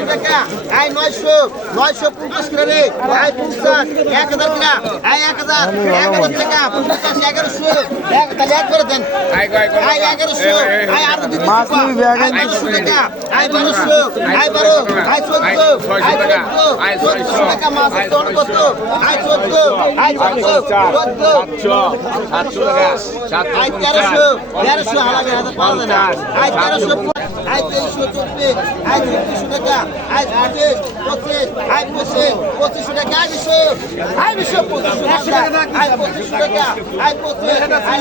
1500 I 950 করে রে I 50 1000 টাকা আই 1000 টাকা 50 1100 এক তাহলে এক করে দেন আই 1100 আই আর দিতে মাছ নিবি ব্যাগ আই 1200 টাকা I 1200 I 12 I 14 I 14 I 14 টাকা মাছ তোর কত আই 14 আই 14 700 টাকা 700 আই 1300 হালাবে হাতে পারবে না আই 1300 আই 2314 আই 2300 টাকা আই 25 আই 25 টাকা আই 20 25 টাকা আই 25 টাকা আই 25 আই